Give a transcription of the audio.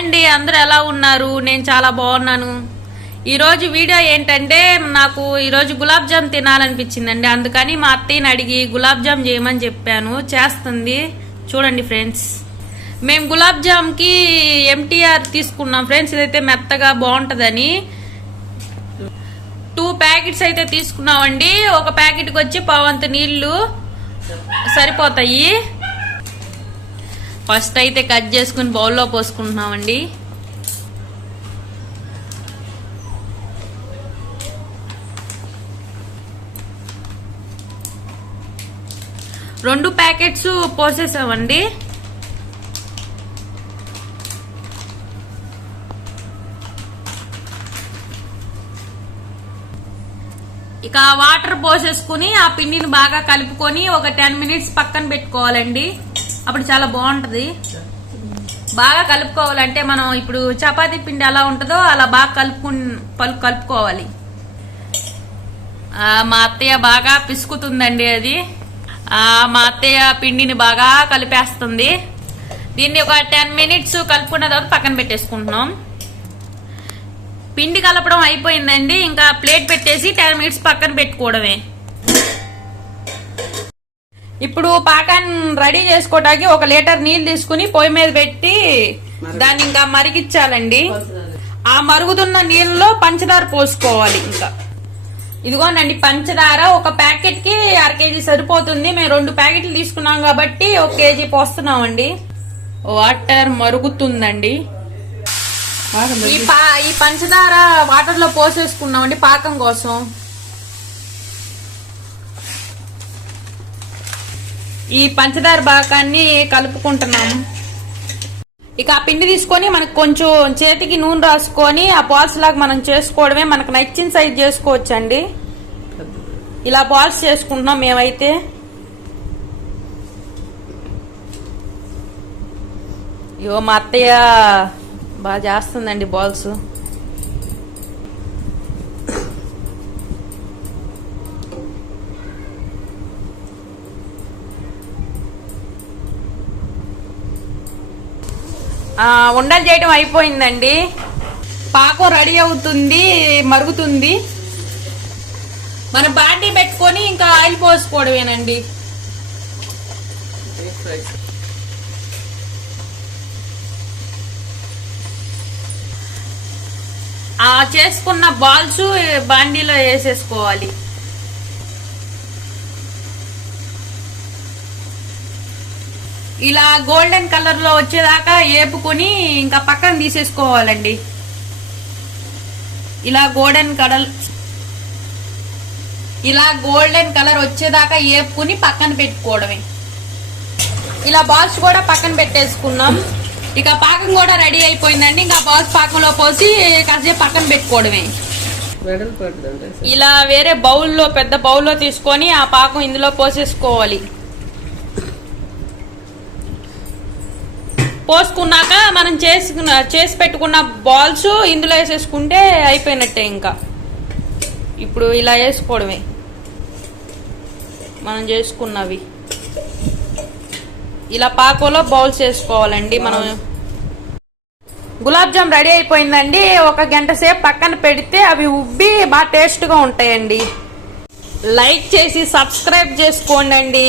అండి, అందరూ ఎలా ఉన్నారు? నేను చాలా బాగున్నాను. ఈరోజు వీడియో ఏంటంటే, నాకు ఈరోజు గులాబ్ జామ్ తినాలనిపించిందండి. అందుకని మా అత్తయ్యని అడిగి గులాబ్ జామ్ చేయమని చెప్పాను. చేస్తుంది, చూడండి ఫ్రెండ్స్. మేము గులాబ్ జామ్కి ఎంటీఆర్ తీసుకున్నాం ఫ్రెండ్స్. ఇదైతే మెత్తగా బాగుంటుందని 2 ప్యాకెట్స్ అయితే తీసుకున్నామండి. ఒక ప్యాకెట్కి వచ్చి పావంత నీళ్లు సరిపోతాయి. ఫస్ట్ అయితే కట్ చేసుకుని బౌల్లో పోసుకుంటున్నామండి. రెండు ప్యాకెట్స్ పోసేసామండి. ఇక వాటర్ పోసేసుకుని ఆ పిండిని బాగా కలుపుకొని ఒక 10 మినిట్స్ పక్కన పెట్టుకోవాలండి. అప్పుడు చాలా బాగుంటది. బాగా కలుపుకోవాలంటే మనం ఇప్పుడు చపాతీ పిండి ఎలా ఉంటుందో అలా బాగా కలుపుకోవాలి. మా అత్తయ్య బాగా పిసుకుతుందండి. అది మా అత్తయ్య పిండిని బాగా కలిపేస్తుంది. దీన్ని ఒక 10 మినిట్స్ కలుపుకున్న తర్వాత పక్కన పెట్టేసుకుంటున్నాం. పిండి కలపడం అయిపోయిందండి. ఇంకా ప్లేట్ పెట్టేసి 10 మినిట్స్ పక్కన పెట్టుకోవడమే. ఇప్పుడు పాకాన్ని రెడీ చేసుకోవడానికి 1 లీటర్ నీళ్ళు తీసుకుని పొయ్యి మీద పెట్టి దాన్ని ఇంకా మరిగించాలండి. ఆ మరుగుతున్న నీళ్ళలో పంచదార పోసుకోవాలి. ఇంకా ఇదిగోనండి పంచదార. ఒక ప్యాకెట్ కి 1/2 కేజీ సరిపోతుంది. మేము 2 ప్యాకెట్లు తీసుకున్నాం కాబట్టి 1 కేజీ పోస్తున్నామండి. వాటర్ మరుగుతుందండి. ఈ పంచదార వాటర్ లో పోసేసుకున్నామండి పాకం కోసం. ఈ పంచదార పాకాన్ని కలుపుకుంటున్నాము. ఇక ఆ పిండి తీసుకొని మనకు కొంచెం చేతికి నూనె రాసుకొని ఆ బాల్స్ లాగా మనం చేసుకోవడమే. మనకు నచ్చిన సైజ్ చేసుకోవచ్చండి. ఇలా బాల్స్ చేసుకుంటున్నాం మేమైతే. ఇగో మా అత్తయ్య బాగా చేస్తుందండి బాల్స్. ఉండలు చేయడం అయిపోయిందండి. పాకం రెడీ అవుతుంది, మరుగుతుంది. మనం బాండీ పెట్టుకొని ఇంకా ఆయిల్ పోసుకోవడమేనండి. చేసుకున్న బాల్స్ బాండీలో వేసేసుకోవాలి. ఇలా గోల్డెన్ కలర్ లో వచ్చేదాకా వేపుకొని ఇంకా పక్కన తీసేసుకోవాలండి. ఇలా గోల్డెన్ కలర్ వచ్చేదాకా వేపుకుని పక్కన పెట్టుకోవడమే. ఇలా బాల్స్ కూడా పక్కన పెట్టేసుకున్నాం. ఇక పాకం కూడా రెడీ అయిపోయిందండి. ఇంకా బాల్స్ పాకంలో పోసి కాసేపు పక్కన పెట్టుకోవడమే. ఇలా వేరే బౌల్లో, పెద్ద బౌల్లో తీసుకొని ఆ పాకం ఇందులో పోసేసుకోవాలి. పోసుకున్నాక మనం చేసి పెట్టుకున్న బాల్స్ ఇందులో వేసేసుకుంటే అయిపోయినట్టే. ఇంకా ఇప్పుడు ఇలా వేసుకోవడమే మనం చేసుకున్నవి. ఇలా పాకంలో బౌల్స్ వేసుకోవాలండి. మనం గులాబ్ జామ్ రెడీ అయిపోయిందండి. 1 గంట సేపు పక్కన పెడితే అవి ఉబ్బి బాగా టేస్ట్ గా ఉంటాయండి. లైక్ చేసి సబ్స్క్రైబ్ చేసుకోండి.